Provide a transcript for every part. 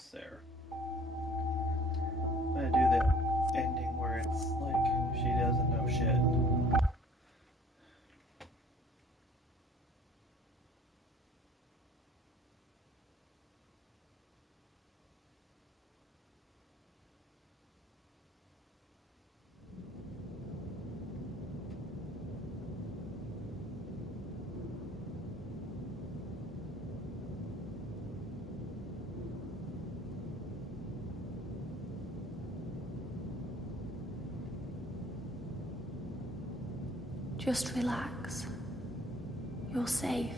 almost there. I'm gonna do the ending where it's like she doesn't know shit. Just relax. You're safe.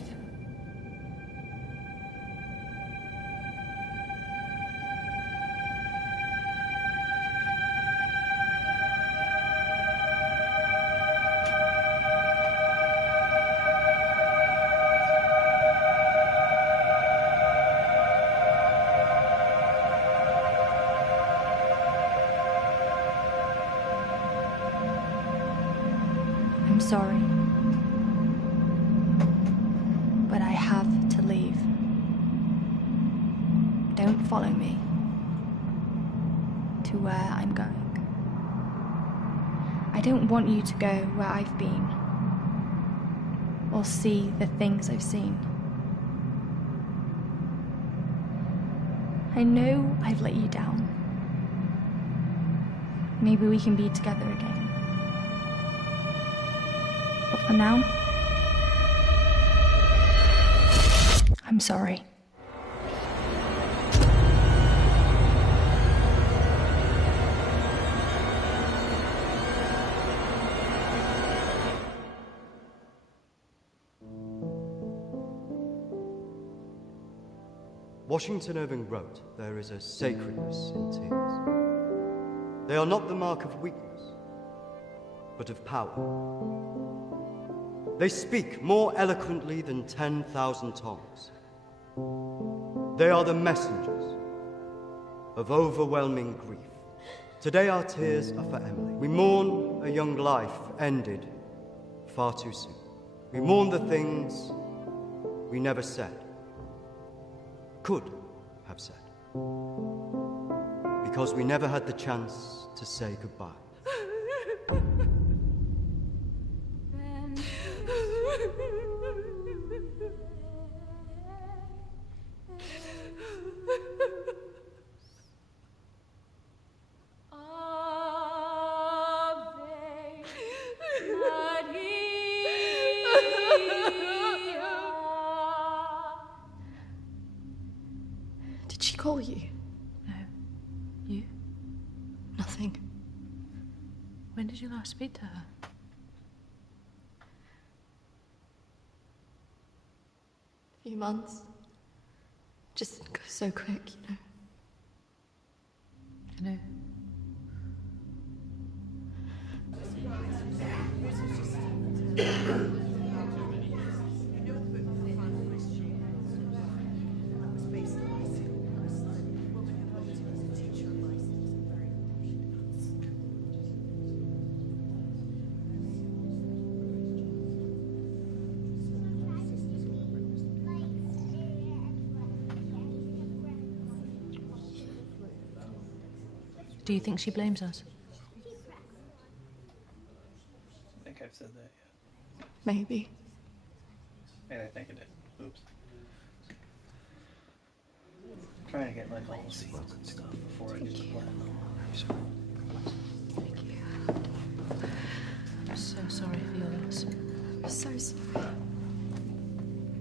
I'm sorry. But I have to leave. Don't follow me to where I'm going. I don't want you to go where I've been or see the things I've seen. I know I've let you down. Maybe we can be together again. But for now, I'm sorry. Washington Irving wrote, "There is a sacredness in tears. They are not the mark of weakness, but of power. They speak more eloquently than 10,000 tongues. They are the messengers of overwhelming grief. Today our tears are for Emily. We mourn a young life ended far too soon. We mourn the things we never said, could have said, because we never had the chance to say goodbye. Did she call you? No. You? Nothing. When did you last speak to her? A few months. Just goes so quick, you know. I know. Do you think she blames us? I think I've said that yet. Maybe. And I think I did. Oops. Trying to get like all the scenes and stuff before I do the plan. Thank you. I'm so sorry for your loss. I'm so sorry.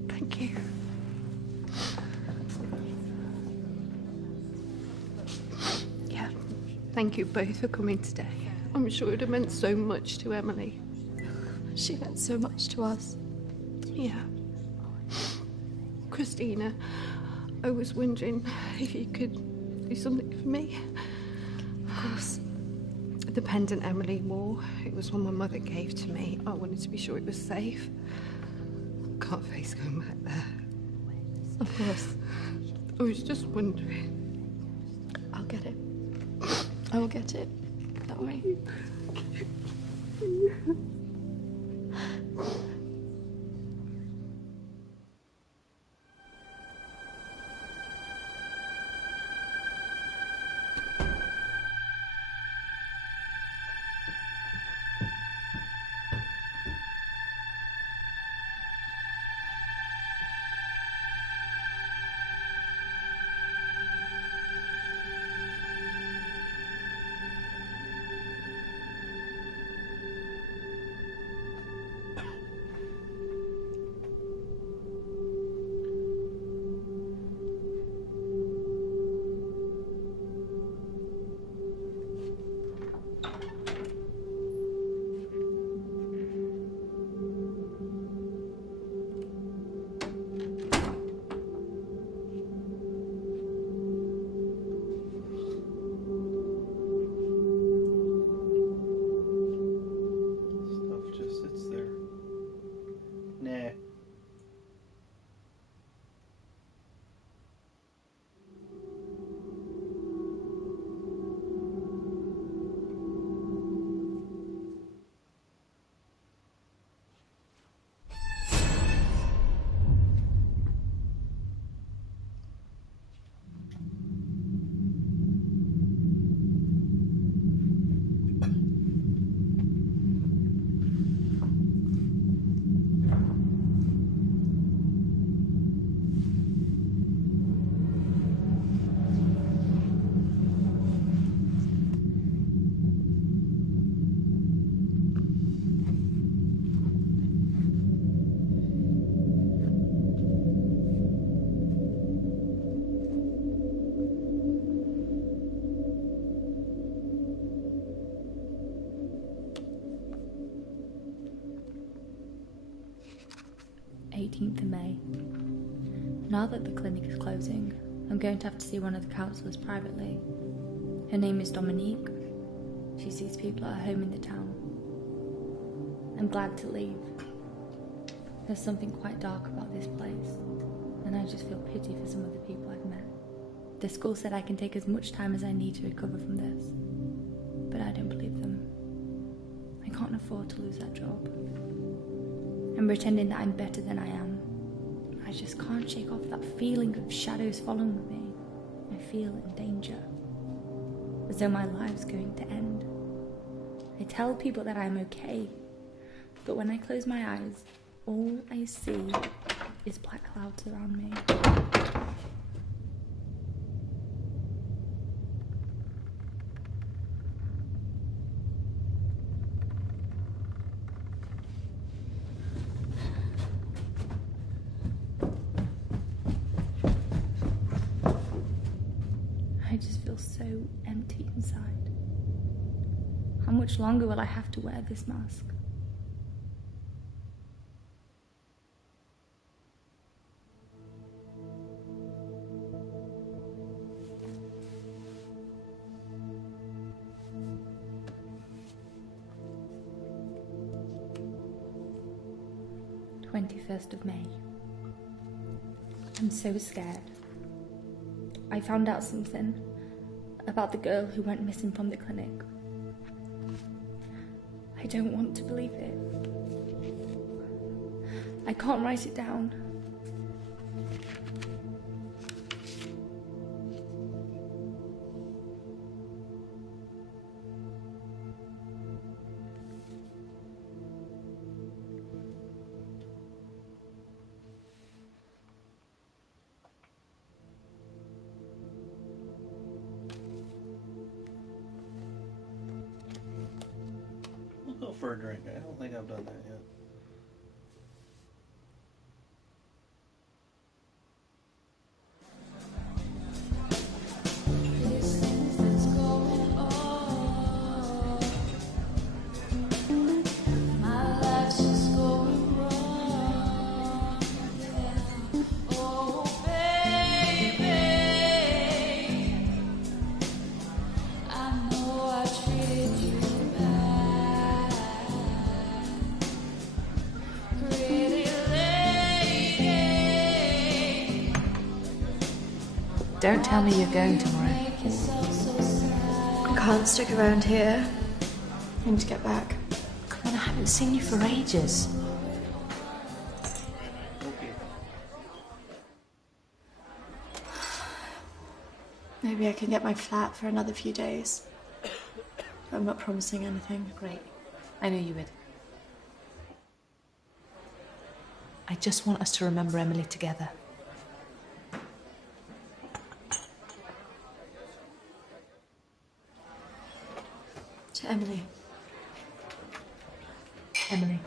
Thank you. Yeah. Thank you both for coming today. I'm sure it would have meant so much to Emily. She meant so much to us. Yeah. Christina, I was wondering if you could do something for me. Of course. The pendant Emily wore, it was one my mother gave to me. I wanted to be sure it was safe. Can't face going back there. Of course. I was just wondering. I'll get it. I will get it. Don't worry. 18th of May. Now that the clinic is closing, I'm going to have to see one of the counsellors privately. Her name is Dominique. She sees people at her home in the town. I'm glad to leave. There's something quite dark about this place, and I just feel pity for some of the people I've met. The school said I can take as much time as I need to recover from this, but I don't believe them. I can't afford to lose that job. I'm pretending that I'm better than I am. I just can't shake off that feeling of shadows following me. I feel in danger, as though my life's going to end. I tell people that I'm okay, but when I close my eyes, all I see is black clouds around me. I just feel so empty inside. How much longer will I have to wear this mask? of May. I'm so scared. I found out something about the girl who went missing from the clinic. I don't want to believe it. I can't write it down. We'll go for a drink. I don't think I've done that yet. Don't tell me you're going tomorrow. I can't stick around here. I need to get back. Come on, I haven't seen you for ages. Okay. Maybe I can get my flat for another few days. I'm not promising anything. Great. I knew you would. I just want us to remember Emily together. To Emily. Emily.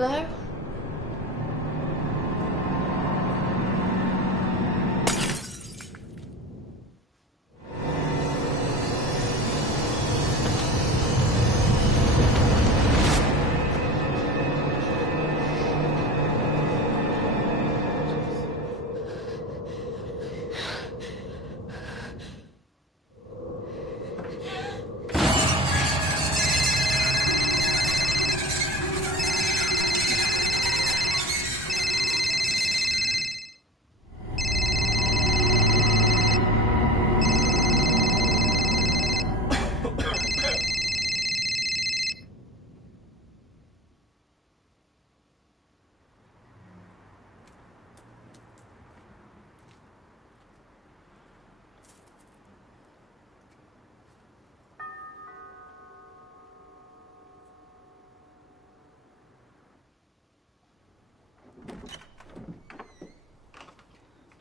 Hello?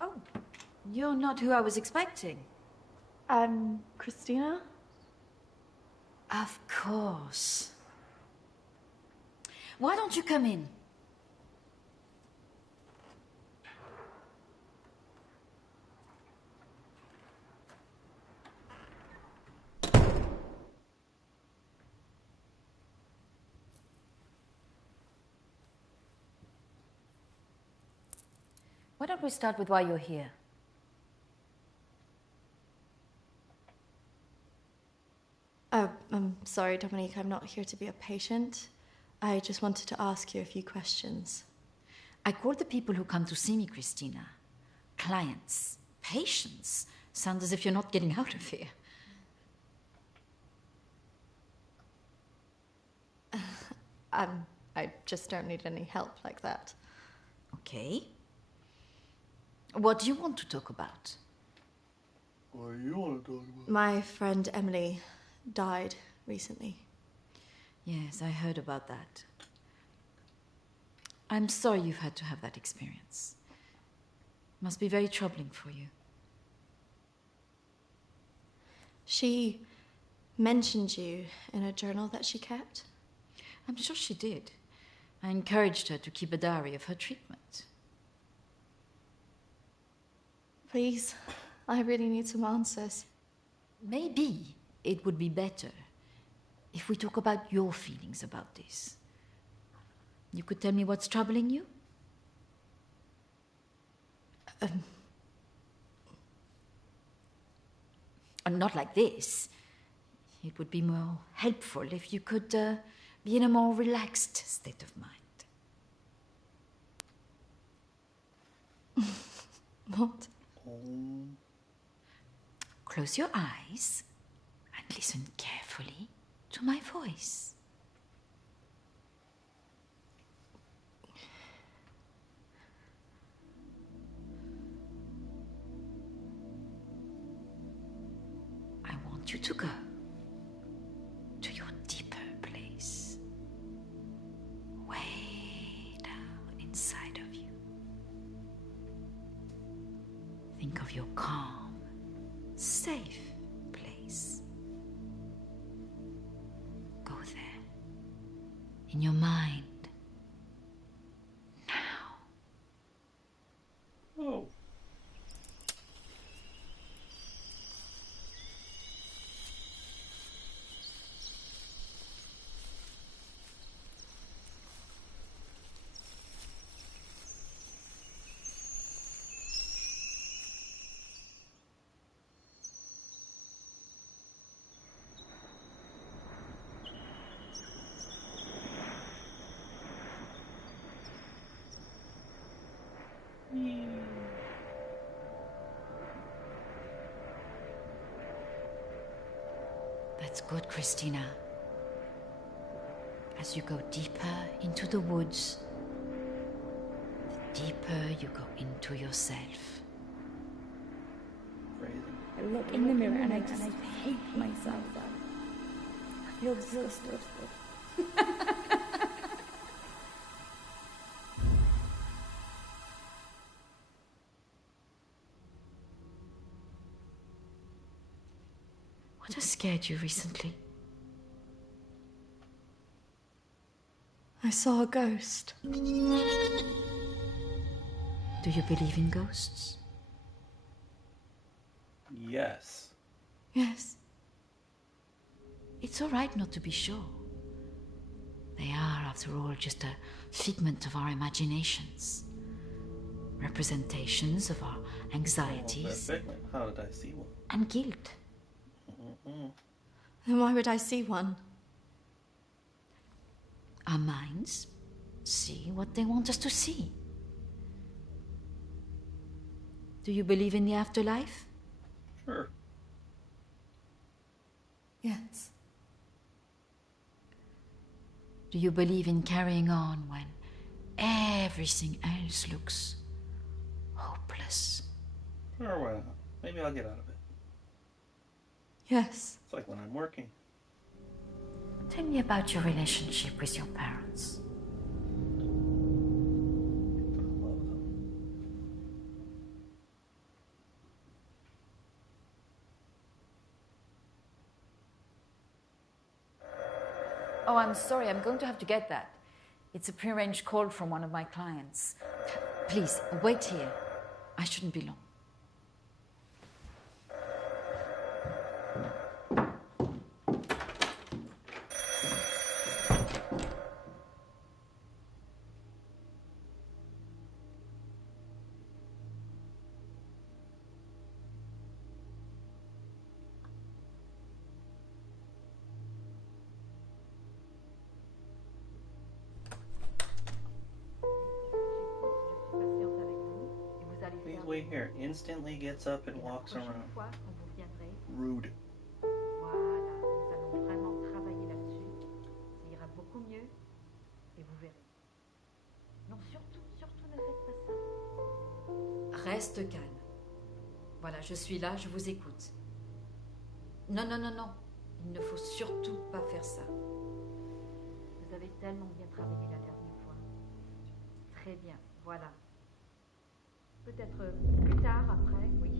Oh, you're not who I was expecting. Christina? Of course. Why don't you come in? Why don't we start with why you're here? I'm sorry, Dominique, I'm not here to be a patient. I just wanted to ask you a few questions. I call the people who come to see me, Christina, clients. Patients sound as if you're not getting out of here. I just don't need any help like that. Okay. What do you want to talk about? What do you want to talk about? My friend Emily died recently. Yes, I heard about that. I'm sorry you've had to have that experience. Must be very troubling for you. She mentioned you in a journal that she kept. I'm sure she did. I encouraged her to keep a diary of her treatment. Please, I really need some answers. Maybe it would be better if we talk about your feelings about this. You could tell me what's troubling you? Not like this. It would be more helpful if you could be in a more relaxed state of mind. What? Close your eyes and listen carefully to my voice. I want you to go to your deeper place, way down inside of you. Think of your calm, safe place. Go there, in your mind, now. Oh. That's good, Christina. As you go deeper into the woods, the deeper you go into yourself. Crazy. I look in the mirror and I just hate myself. I feel disgusted. What has scared you recently? I I saw a ghost. Do you believe in ghosts? Yes. Yes. It's all right not to be sure. They are, after all, just a figment of our imaginations. Representations of our anxieties Figment. How did I see one? and guilt. Then why would I see one? Our minds see what they want us to see. Do you believe in the afterlife? Sure. Yes. Do you believe in carrying on when everything else looks hopeless? Sure, why not? Maybe I'll get out of it. Yes. It's like when I'm working. Tell me about your relationship with your parents. I love them. Oh, I'm sorry. I'm going to have to get that. It's a prearranged call from one of my clients. Please, wait here. I shouldn't be long. Please wait here. Instantly gets up and walks around. Rude. Voilà, nous allons vraiment travailler là-dessus. Ça ira beaucoup mieux et vous verrez. Non, surtout ne faites pas ça. Reste calme. Voilà, je suis là, je vous écoute. Non. Il ne faut surtout pas faire ça. Vous avez tellement bien travaillé la dernière fois. Très bien, voilà. Peut-être plus tard, après, oui.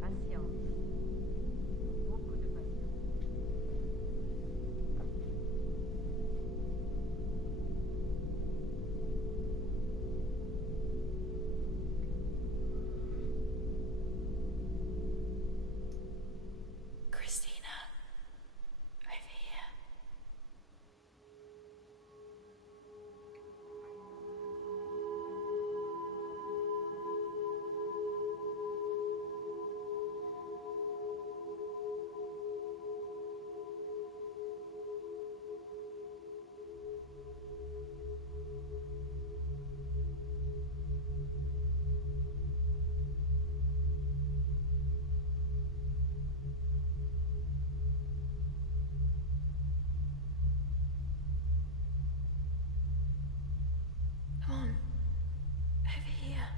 Patience. Beaucoup de patience. Christina, over here. Come on, over here.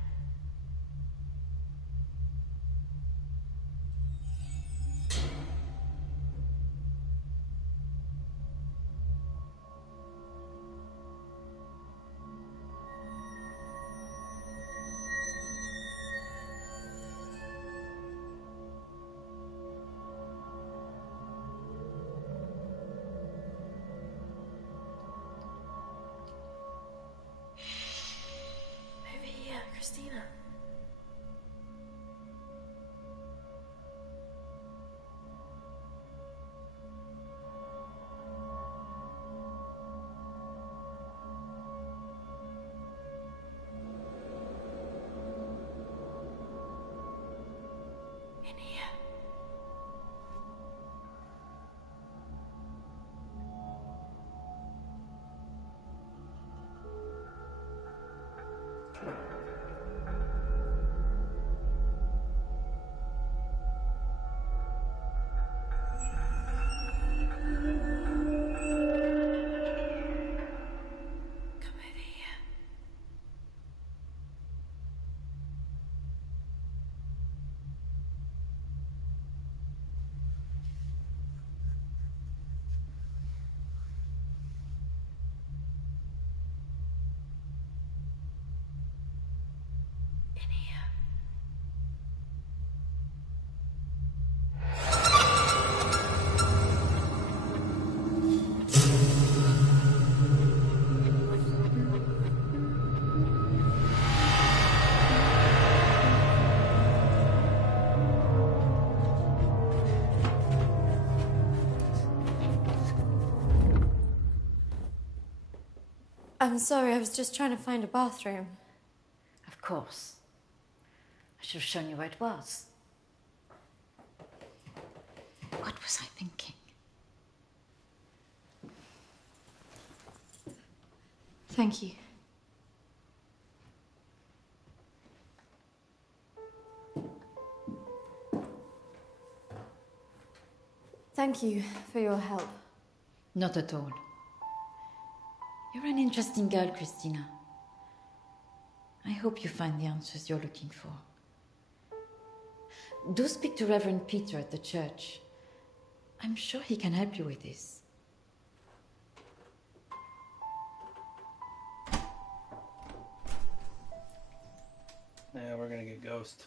Over here, Christina. In here. Come over here. I'm sorry, I was just trying to find a bathroom. Of course. I should have shown you where it was. What was I thinking? Thank you. Thank you for your help. Not at all. You're an interesting girl, Christina. I hope you find the answers you're looking for. Do speak to Reverend Peter at the church. I'm sure he can help you with this. Now we're gonna get Ghost.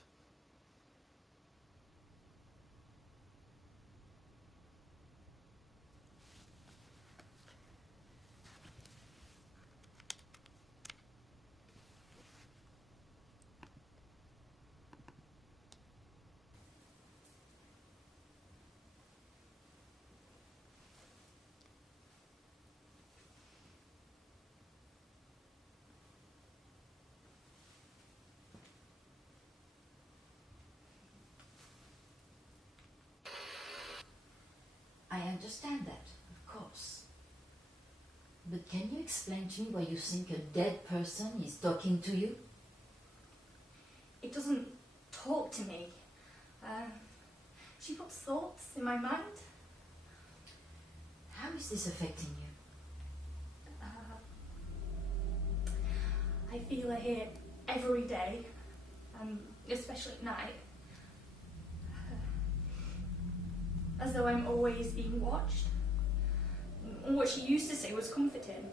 I understand that, of course. But can you explain to me why you think a dead person is talking to you? It doesn't talk to me. She puts thoughts in my mind. How is this affecting you? I feel her here every day, especially at night. As though I'm always being watched. What she used to say was comforting.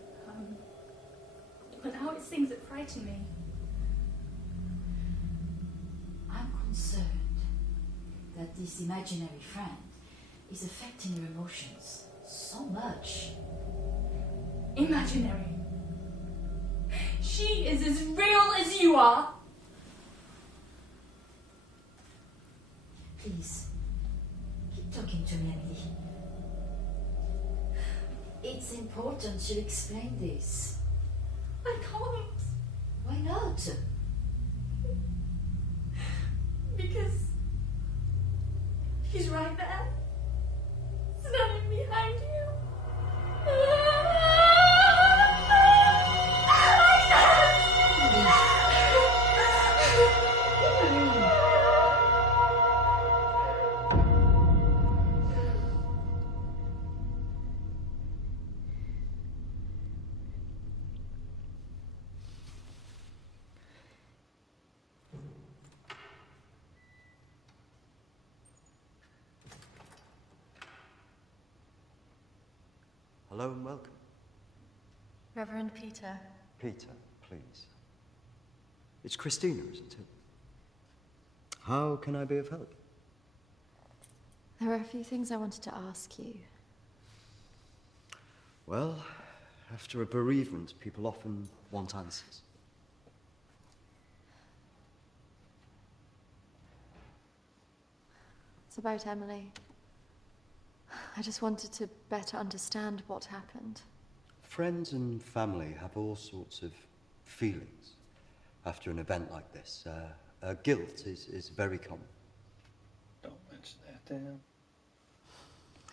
But now it's things that frighten me. I'm concerned that this imaginary friend is affecting your emotions so much. Imaginary. She is as real as you are. Please, keep talking to me, Emily. It's important to explain this. I can't. Why not? Because she's right there, standing behind you. Hello and welcome. Reverend Peter. Peter, please. It's Christina, isn't it? How can I be of help? There are a few things I wanted to ask you. Well, after a bereavement, people often want answers. It's about Emily. I just wanted to better understand what happened. Friends and family have all sorts of feelings after an event like this. Guilt is very common. Don't mention that to him.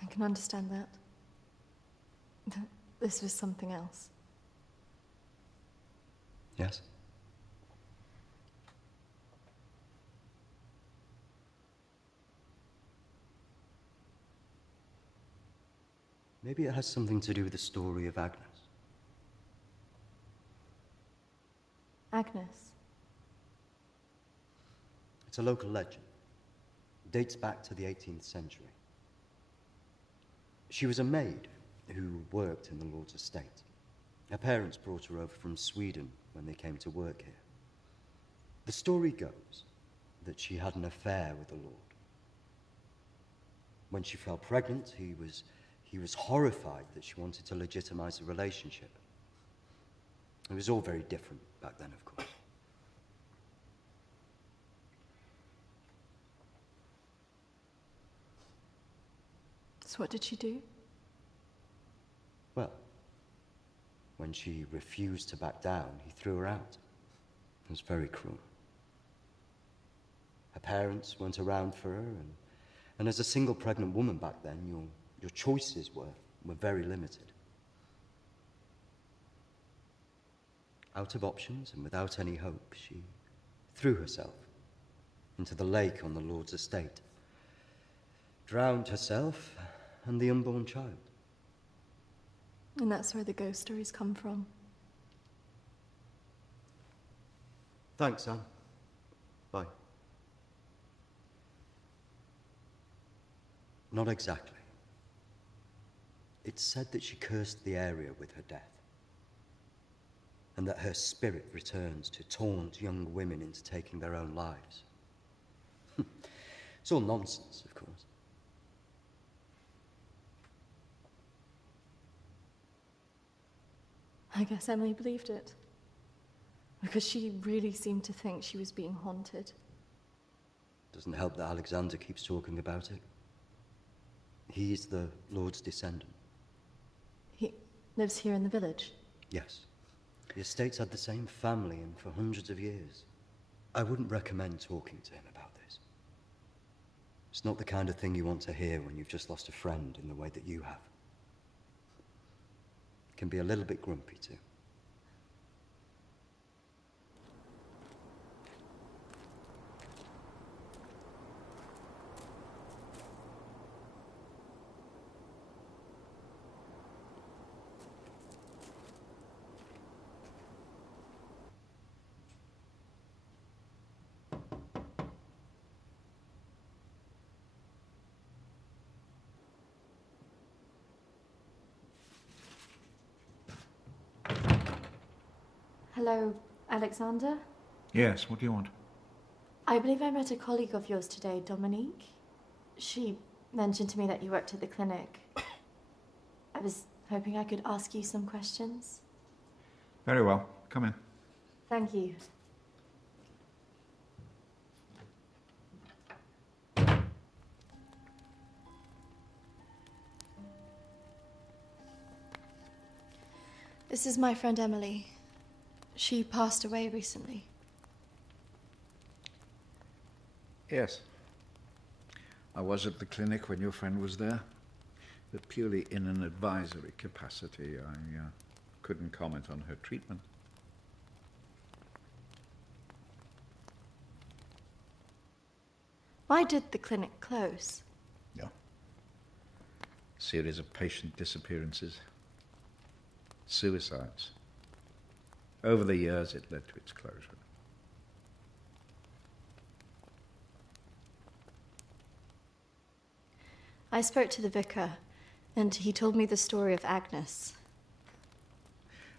I can understand that. This was something else. Yes? Maybe it has something to do with the story of Agnes. Agnes. It's a local legend. It dates back to the 18th century. She was a maid who worked in the Lord's estate. Her parents brought her over from Sweden when they came to work here. The story goes that she had an affair with the Lord. When she fell pregnant, he was horrified that she wanted to legitimize the relationship. It was all very different back then, of course. So what did she do? Well, when when she refused to back down, he threw her out. It was very cruel. Her parents weren't around for her, and as a single pregnant woman back then, your choices were very limited. Out of options and without any hope, she threw herself into the lake on the Lord's estate, drowned herself and the unborn child. And that's where the ghost stories come from. Thanks, Anne. Bye. Not exactly. It's said that she cursed the area with her death, and that her spirit returns to taunt young women into taking their own lives. It's all nonsense, of course. I guess Emily believed it. Because she really seemed to think she was being haunted. Doesn't help that Alexander keeps talking about it. He's the Lord's descendant. He lives here in the village? Yes. The estate's had the same family in for hundreds of years. I wouldn't recommend talking to him about this. It's not the kind of thing you want to hear when you've just lost a friend in the way that you have. It can be a little bit grumpy too. Hello, Alexander? Yes, what do you want? I believe I met a colleague of yours today, Dominique. She mentioned to me that you worked at the clinic. I was hoping I could ask you some questions. Very well. Come in. Thank you. This is my friend Emily. She passed away recently. Yes. I was at the clinic when your friend was there, but purely in an advisory capacity. I couldn't comment on her treatment. Why did the clinic close? Yeah. Series of patient disappearances. Suicides. Over the years, it led to its closure. I spoke to the vicar, and he told me the story of Agnes.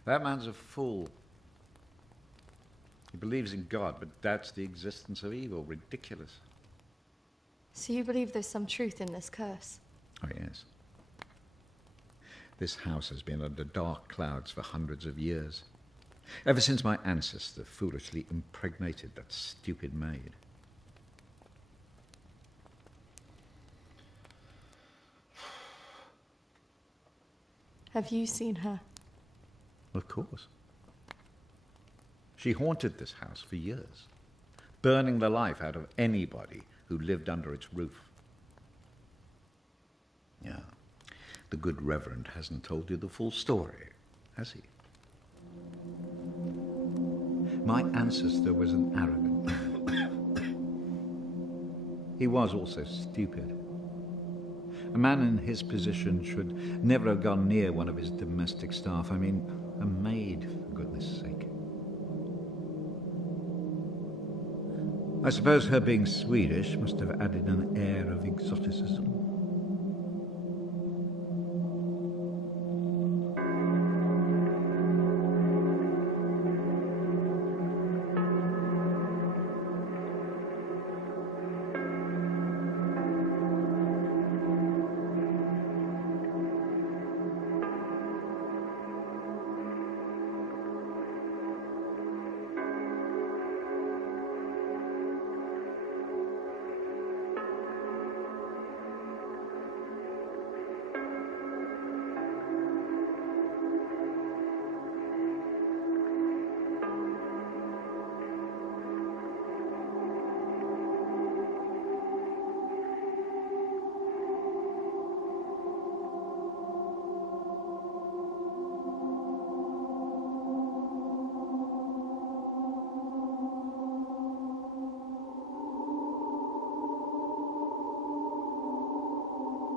That man's a fool. He believes in God, but doubts the existence of evil. Ridiculous. So you believe there's some truth in this curse? Oh, yes. This house has been under dark clouds for hundreds of years. Ever since my ancestor foolishly impregnated that stupid maid. Have you seen her? Of course. She haunted this house for years, burning the life out of anybody who lived under its roof. Yeah. The good Reverend hasn't told you the full story, has he? My ancestor was an arrogant man. He was also stupid. A man in his position should never have gone near one of his domestic staff. I mean, a maid, for goodness sake. I suppose her being Swedish must have added an air of exoticism.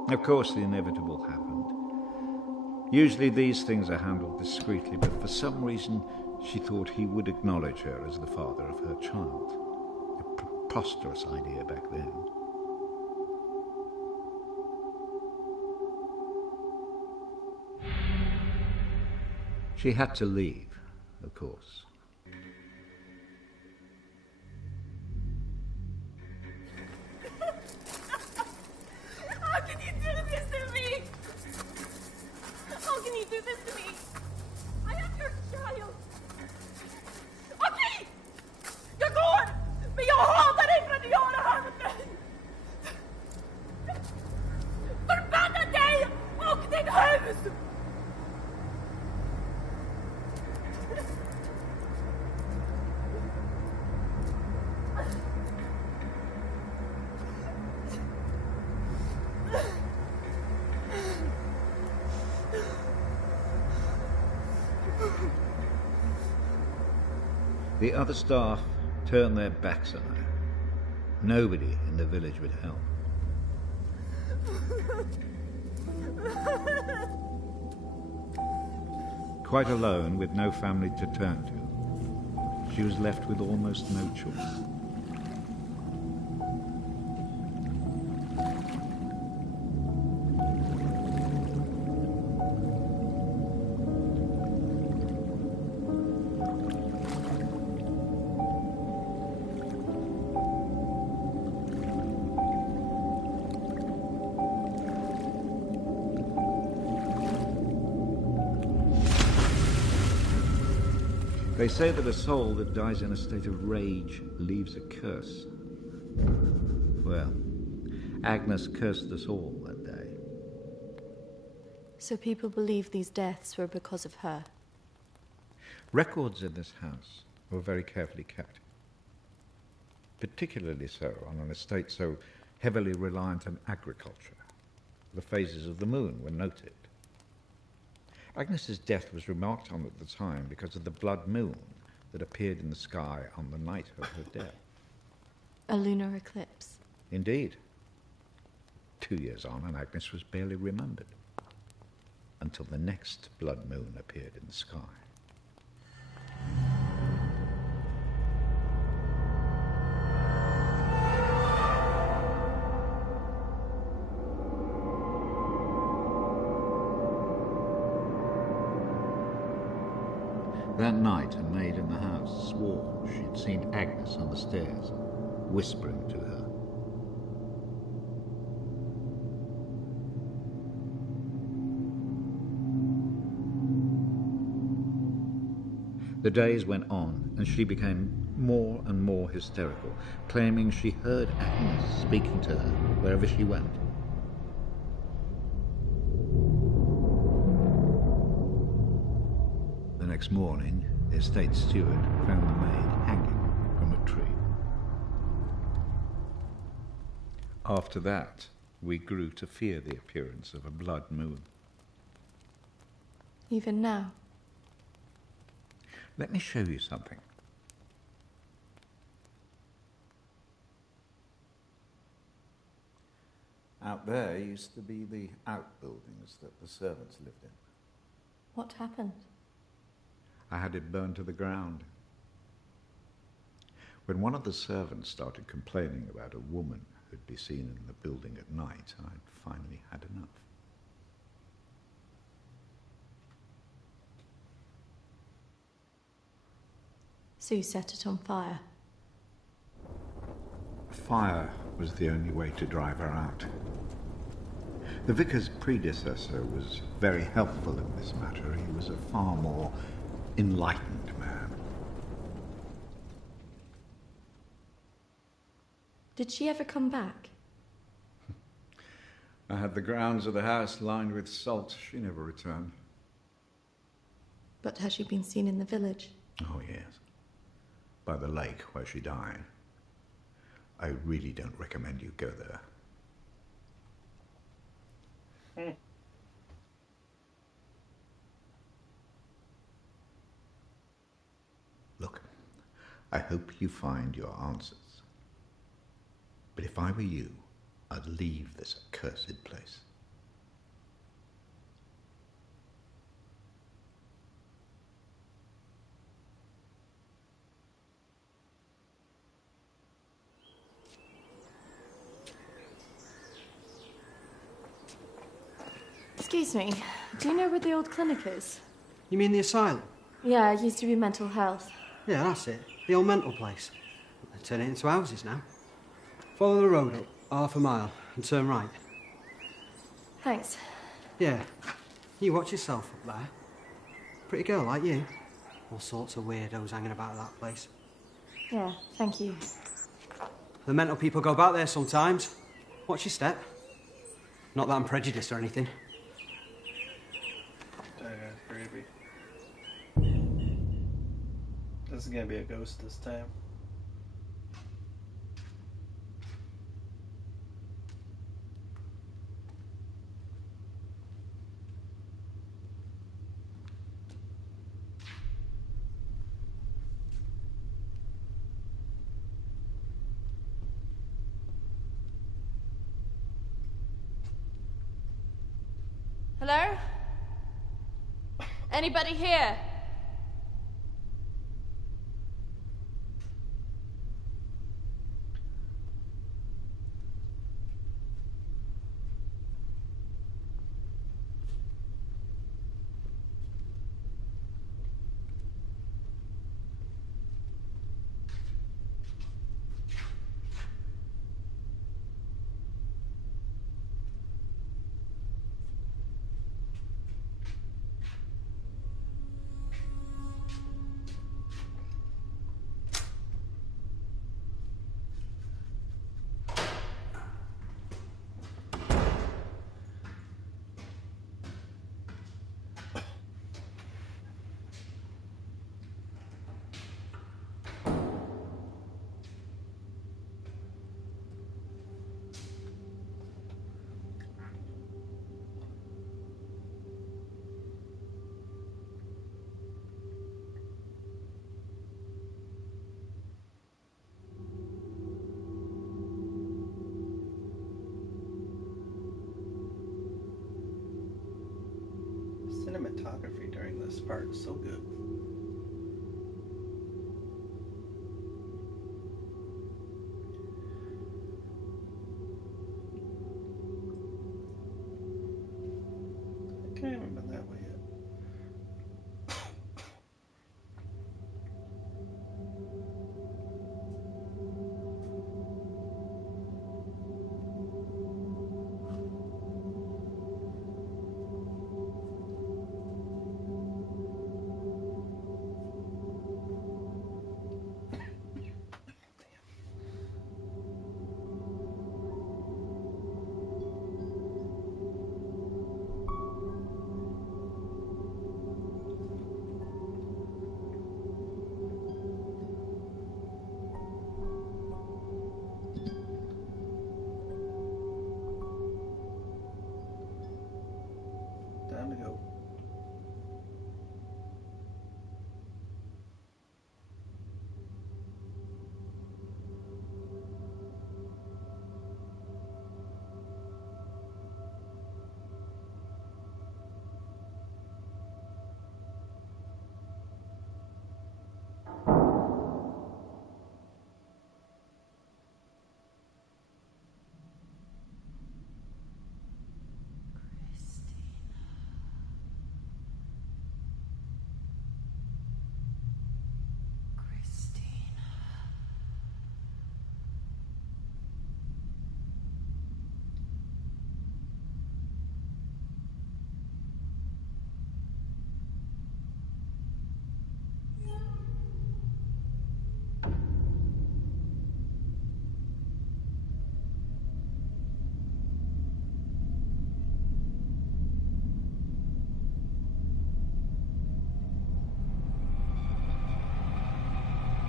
Of course, the inevitable happened. Usually these things are handled discreetly, but for some reason she thought he would acknowledge her as the father of her child. A preposterous idea back then. She had to leave, of course. How can you do this to me? How can you do this to me? I am your child. Okej! Jag går! Men jag hatar dig för att göra det här med mig! Förbanna dig och ditt hus! The other staff turned their backs on her. Nobody in the village would help. Quite alone, with no family to turn to, she was left with almost no choice. They say that a soul that dies in a state of rage leaves a curse. Well, Agnes cursed us all that day. So people believe these deaths were because of her. Records in this house were very carefully kept. Particularly so on an estate so heavily reliant on agriculture. The phases of the moon were noted. Agnes's death was remarked on at the time because of the blood moon that appeared in the sky on the night of her death. A lunar eclipse. Indeed. 2 years on, and Agnes was barely remembered until the next blood moon appeared in the sky. That night, a maid in the house swore she'd seen Agnes on the stairs, whispering to her. The days went on, and she became more and more hysterical, claiming she heard Agnes speaking to her wherever she went. The next morning, the estate steward found the maid hanging from a tree. After that, we grew to fear the appearance of a blood moon. Even now? Let me show you something. Out there used to be the outbuildings that the servants lived in. What happened? I had it burned to the ground. When one of the servants started complaining about a woman who'd be seen in the building at night, I'd finally had enough. So you set it on fire? Fire was the only way to drive her out. The vicar's predecessor was very helpful in this matter. He was a far more enlightened man. Did she ever come back? I had the grounds of the house lined with salt. She never returned. But has she been seen in the village? Oh, yes. By the lake where she died. I really don't recommend you go there. Look, I hope you find your answers. But if I were you, I'd leave this accursed place. Excuse me, do you know where the old clinic is? You mean the asylum? Yeah, it used to be mental health. Yeah, that's it. The old mental place. They turn it into houses now. Follow the road up, half a mile, and turn right. Thanks. Yeah. You watch yourself up there. Pretty girl like you. All sorts of weirdos hanging about that place. Yeah, thank you. The mental people go back there sometimes. Watch your step. Not that I'm prejudiced or anything. That's creepy. This is gonna be a ghost this time. Hello? Anybody here? Cinematography during this part is so good. I can't remember that way yet. Time to go.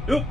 Nope.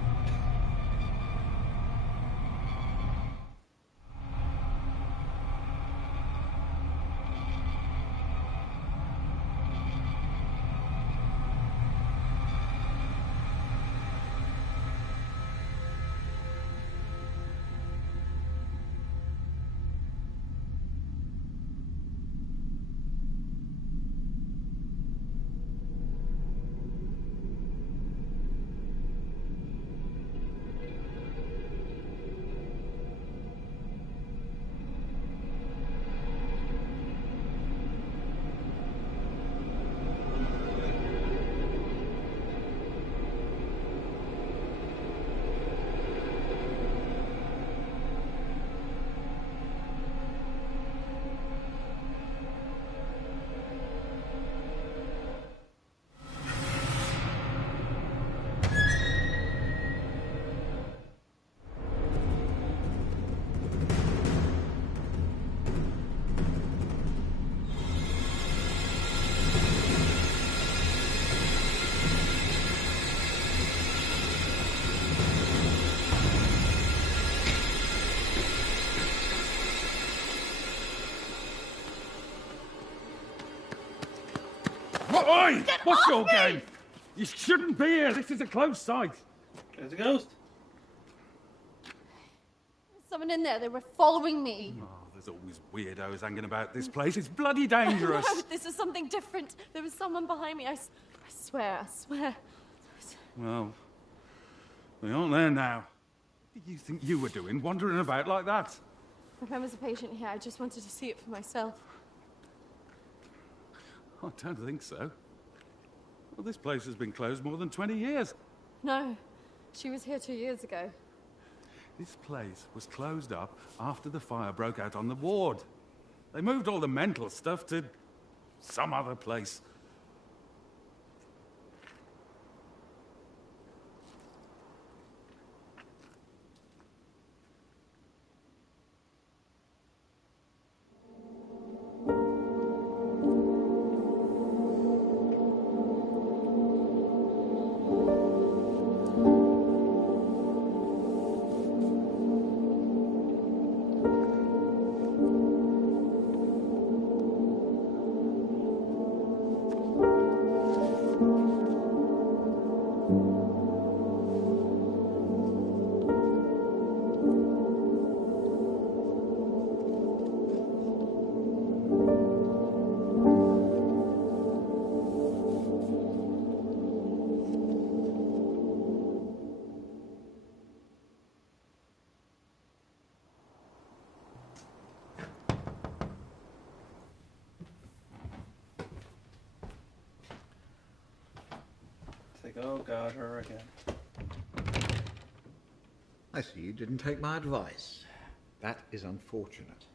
Oi! Get What's off your me! game? You shouldn't be here. This is a closed site. There's a ghost. Someone in there, they were following me. Oh, there's always weirdos hanging about this place. It's bloody dangerous. No, this is something different. There was someone behind me. I swear. Well, they aren't there now. What do you think you were doing, wandering about like that? My friend was a patient here. I just wanted to see it for myself. I don't think so. Well, this place has been closed more than 20 years. No, she was here 2 years ago. This place was closed up after the fire broke out on the ward. They moved all the mental stuff to some other place. It's like, oh God, her again. I see you didn't take my advice. That is unfortunate.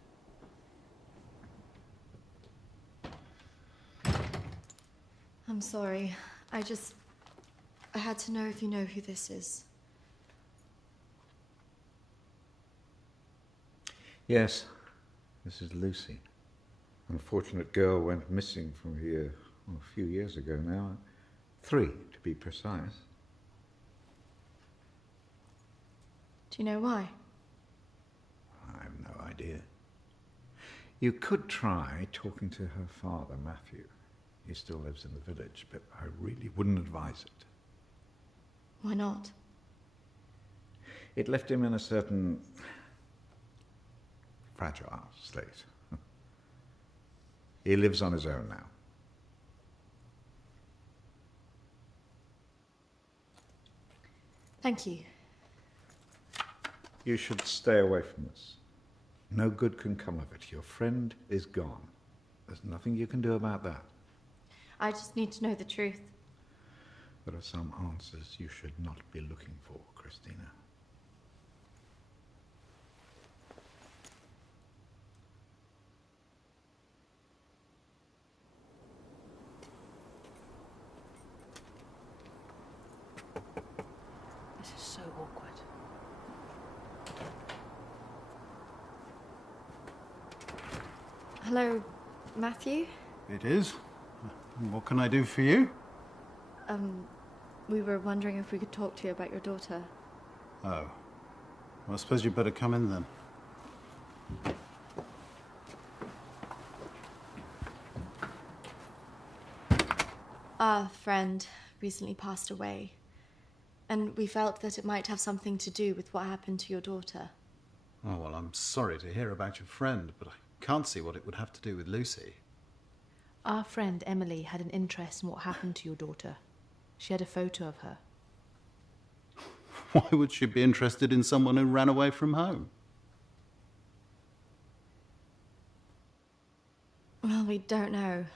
I'm sorry. I had to know if you know who this is. Yes, this is Lucy. Unfortunate girl went missing from here a few years ago now. 3, to be precise. Do you know why? I have no idea. You could try talking to her father, Matthew. He still lives in the village, but I really wouldn't advise it. Why not? It left him in a certain fragile state. He lives on his own now. Thank you. You should stay away from this. No good can come of it. Your friend is gone. There's nothing you can do about that. I just need to know the truth. There are some answers you should not be looking for, Christina. This is so awkward. Hello, Matthew? It is. What can I do for you? We were wondering if we could talk to you about your daughter. Oh. Well, I suppose you'd better come in then. Our friend recently passed away, and we felt that it might have something to do with what happened to your daughter. Oh, well, I'm sorry to hear about your friend, but I can't see what it would have to do with Lucy. Our friend Emily had an interest in what happened to your daughter. She had a photo of her. Why would she be interested in someone who ran away from home? Well, we don't know,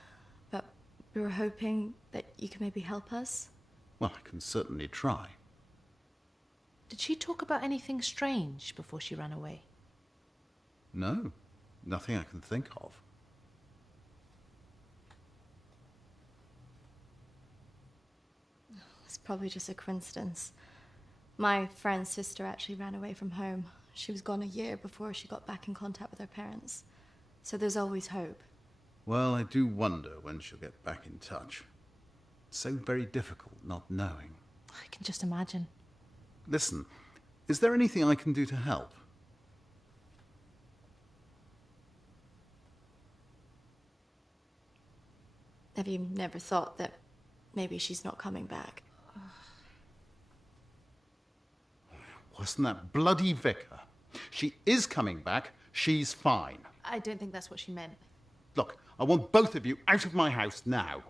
but we were hoping that you could maybe help us. Well, I can certainly try. Did she talk about anything strange before she ran away? No, nothing I can think of. It's probably just a coincidence. My friend's sister actually ran away from home. She was gone a year before she got back in contact with her parents. So there's always hope. Well, I do wonder when she'll get back in touch. It's so very difficult not knowing. I can just imagine. Listen, is there anything I can do to help? Have you never thought that maybe she's not coming back? Wasn't that bloody vicar? She is coming back. She's fine. I don't think that's what she meant. Look, I want both of you out of my house now.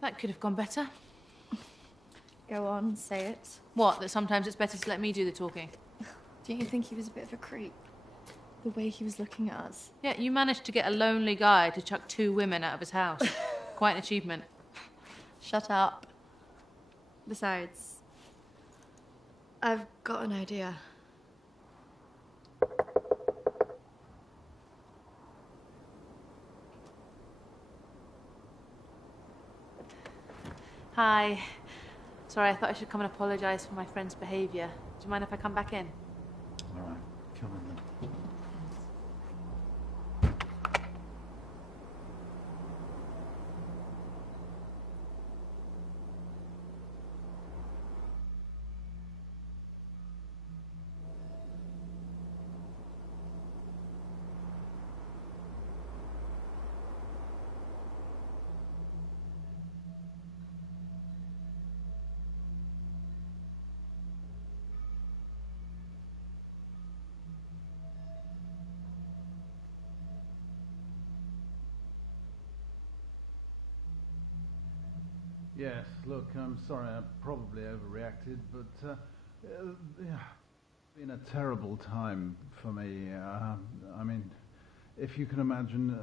That could have gone better. Go on, say it. What, that sometimes it's better to let me do the talking? Don't you think he was a bit of a creep? The way he was looking at us. Yeah, you managed to get a lonely guy to chuck 2 women out of his house. Quite an achievement. Shut up. Besides, I've got an idea. Hi. Sorry, I thought I should come and apologise for my friend's behaviour. Do you mind if I come back in? All right, come in then. Yes, look, I'm sorry, I probably overreacted, but yeah, been a terrible time for me. I mean, if you can imagine,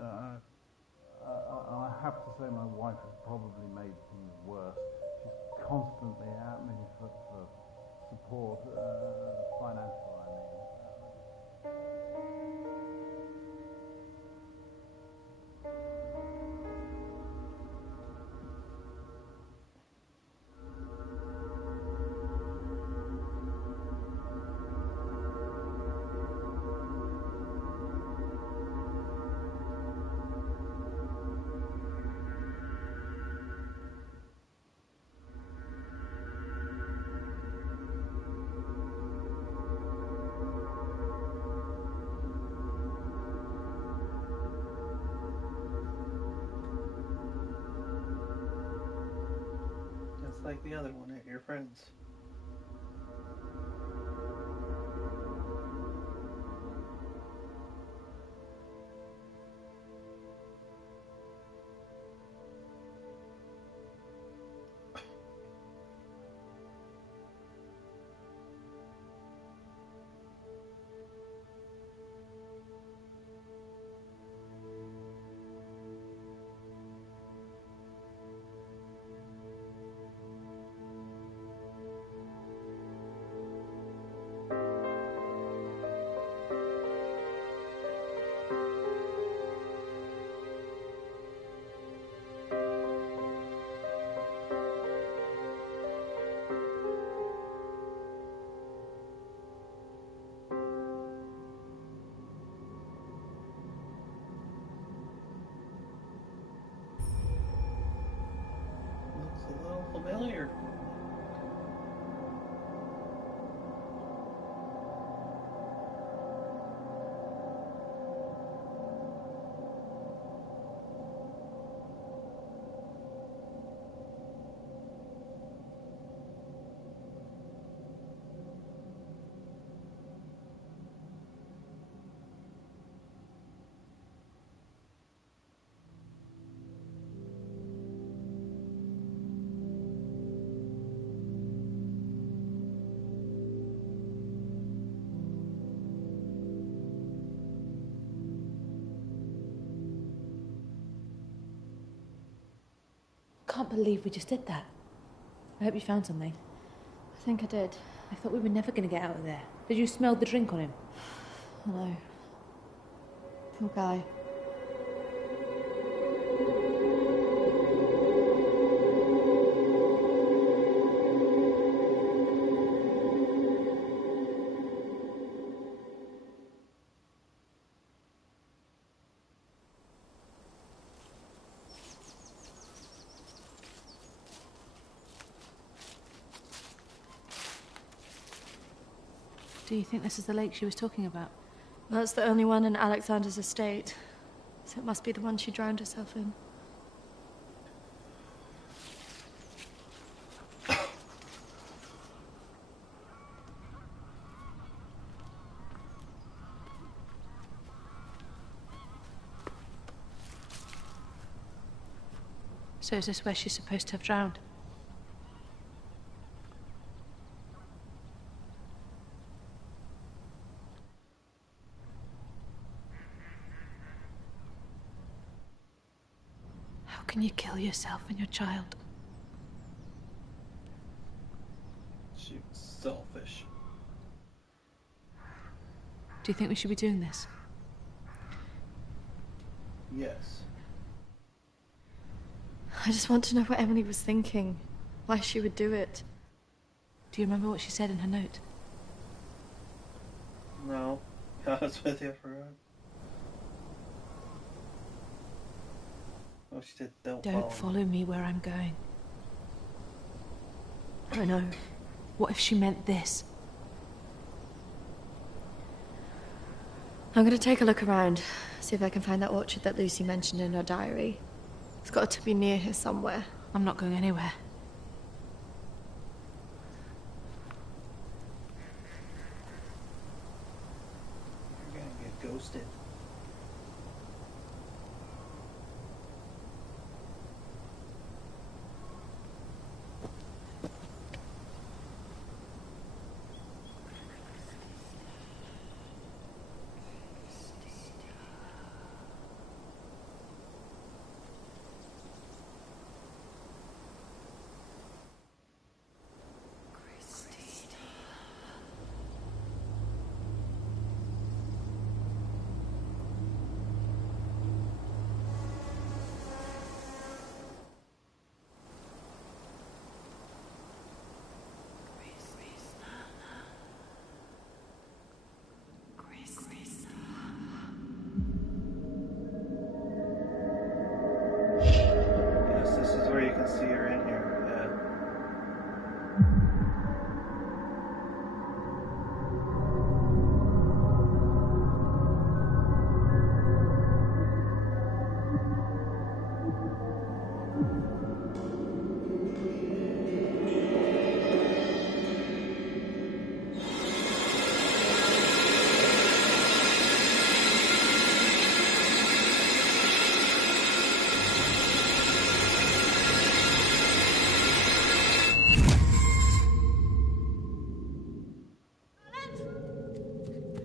I have to say my wife has probably made things worse. She's constantly at me for support, financial, I mean. Just like the other one at your friend's. Looks a little familiar. Can't believe we just did that. I hope you found something. I think I did. I thought we were never going to get out of there. Did you smell the drink on him? No. Poor guy. Do you think this is the lake she was talking about? That's the only one in Alexander's estate. So it must be the one she drowned herself in. So is this where she's supposed to have drowned? How can you kill yourself and your child? She was selfish. Do you think we should be doing this? Yes. I just want to know what Emily was thinking. Why she would do it. Do you remember what she said in her note? No. I was with you for Oh, she said, Don't follow me where I'm going. I know. What if she meant this? I'm gonna take a look around, see if I can find that orchard that Lucy mentioned in her diary. It's got to be near here somewhere. I'm not going anywhere. You're gonna get ghosted. Yes, this is where you can see her in here.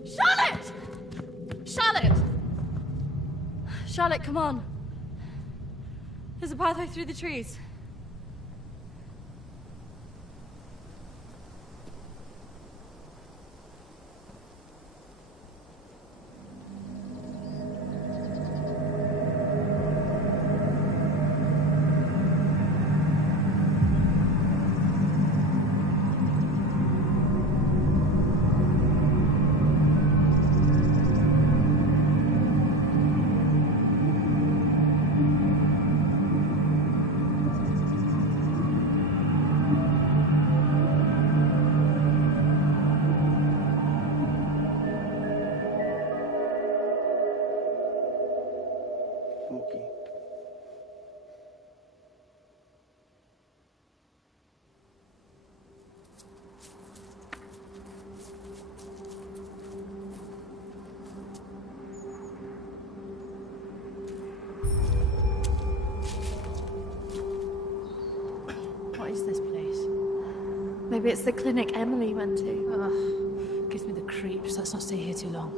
Charlotte! Charlotte! Charlotte, come on. There's a pathway through the trees. Spooky. What is this place? Maybe it's the clinic Emily went to. Ugh, gives me the creeps. Let's not stay here too long.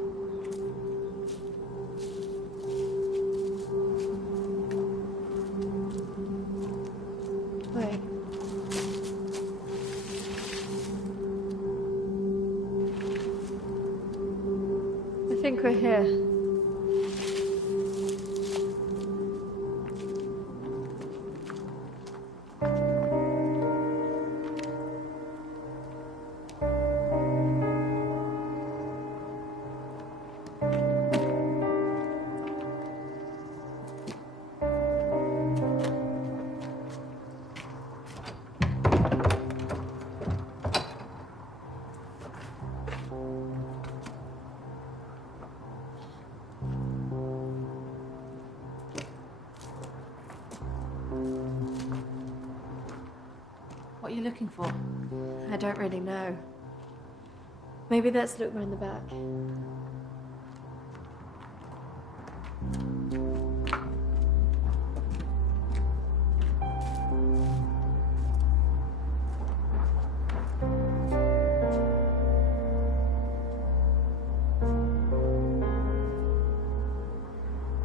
Wait. I think we're here. looking for? I don't really know. Maybe let's look round the back.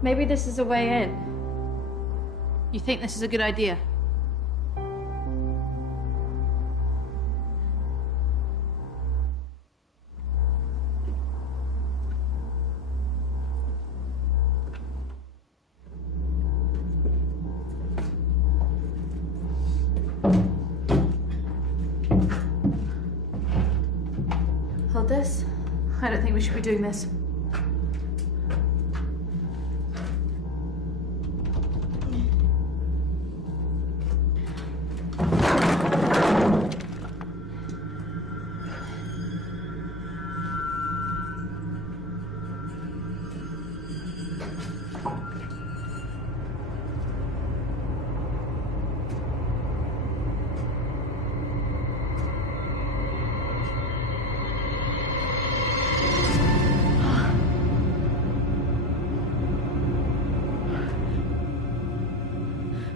Maybe this is a way in. You think this is a good idea? Hold this. I don't think we should be doing this.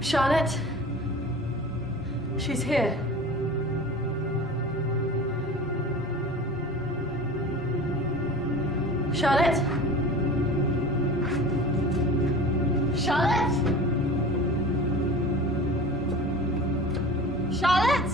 Charlotte? She's here. Charlotte? Charlotte? Charlotte?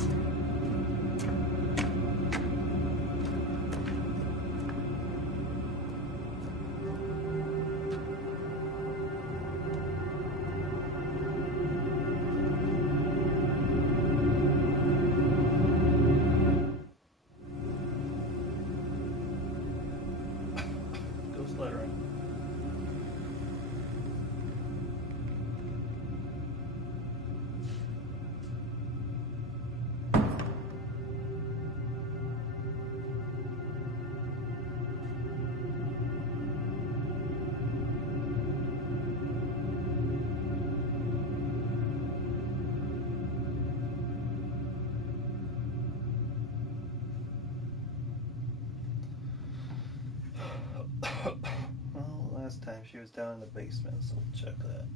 Ghost lettering. Well, last time she was down in the basement, so we'll check that.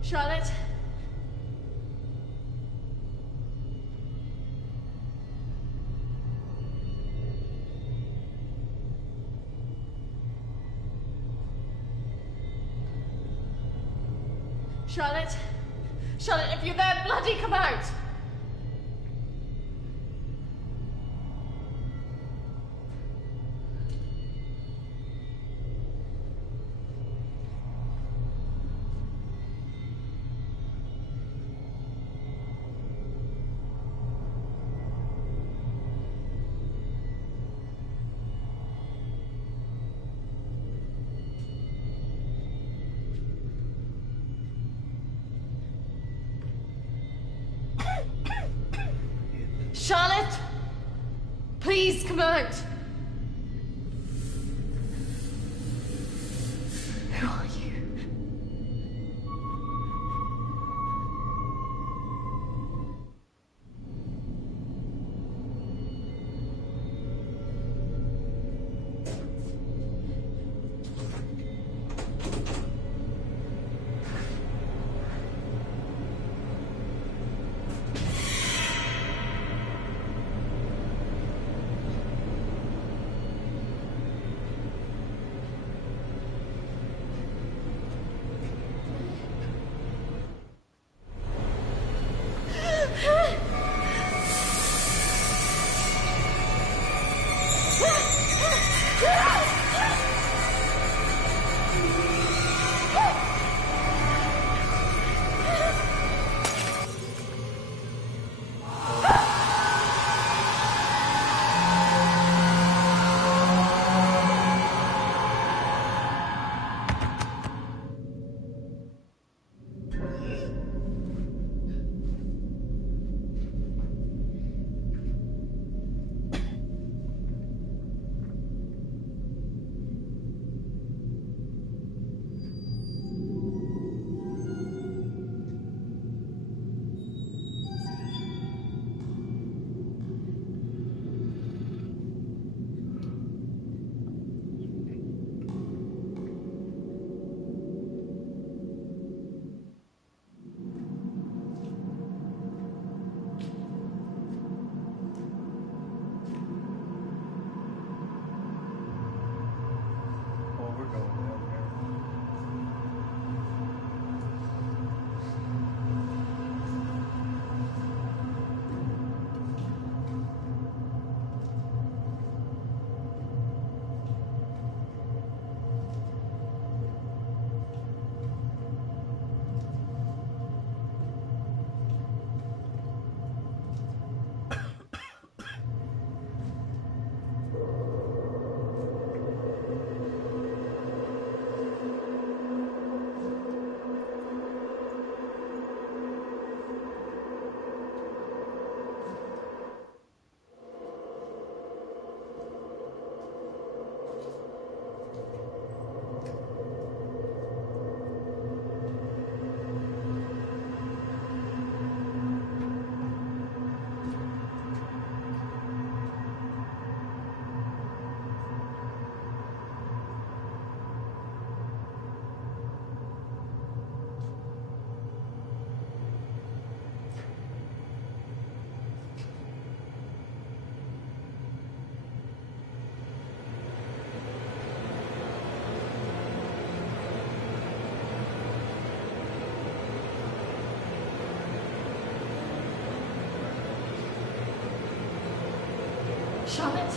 Charlotte? Charlotte! Charlotte, if you're there, bloody come out! Charlotte! Please come out! Who are you? Charlotte?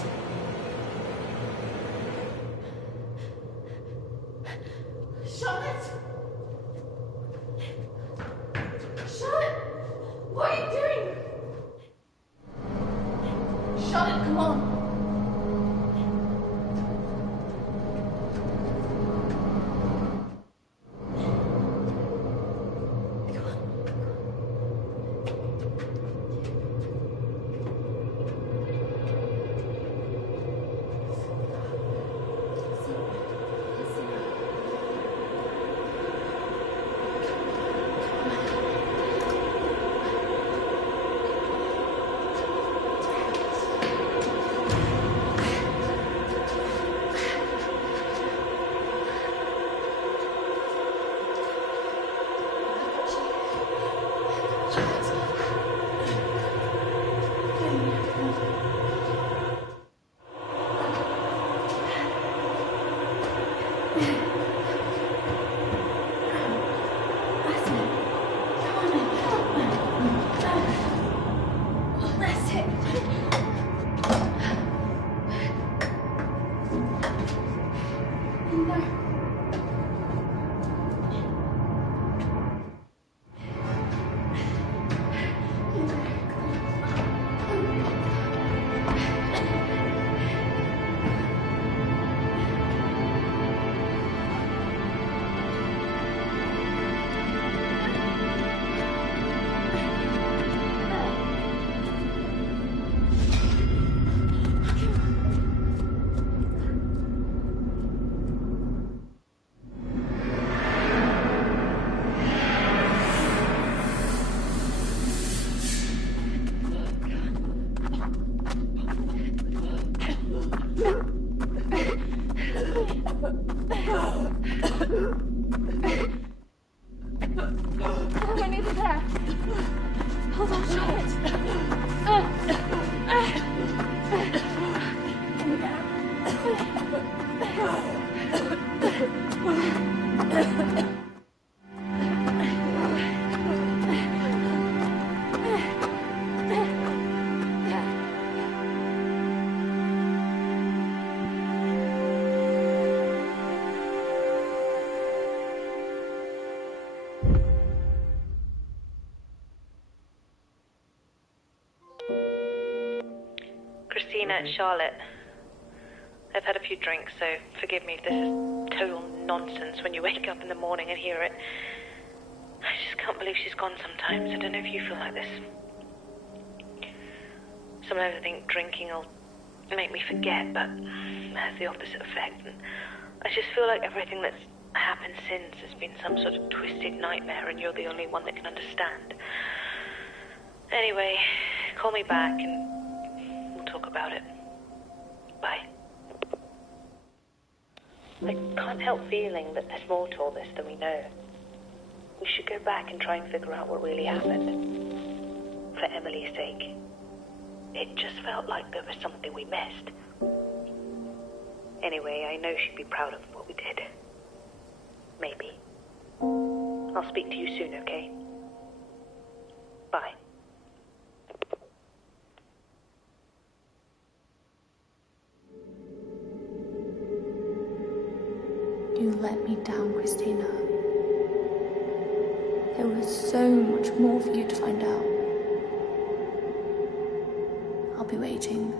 Charlotte? Charlotte? What are you doing? Charlotte, come on. We're nearly there. Hold on, Charlotte. Christina, it's Charlotte. I've had a few drinks, so forgive me if this is total nonsense when you wake up in the morning and hear it. I just can't believe she's gone sometimes. I don't know if you feel like this. Sometimes I think drinking will make me forget, but it has the opposite effect. And I just feel like everything that's happened since has been some sort of twisted nightmare, and you're the only one that can understand. Anyway, call me back and we'll talk about it. Bye. I can't help feeling that there's more to all this than we know. We should go back and try and figure out what really happened. For Emily's sake. It just felt like there was something we missed. Anyway, I know she'd be proud of what we did. Maybe. I'll speak to you soon, okay? Bye. You let me down, Christina. There was so much more for you to find out. I'll be waiting.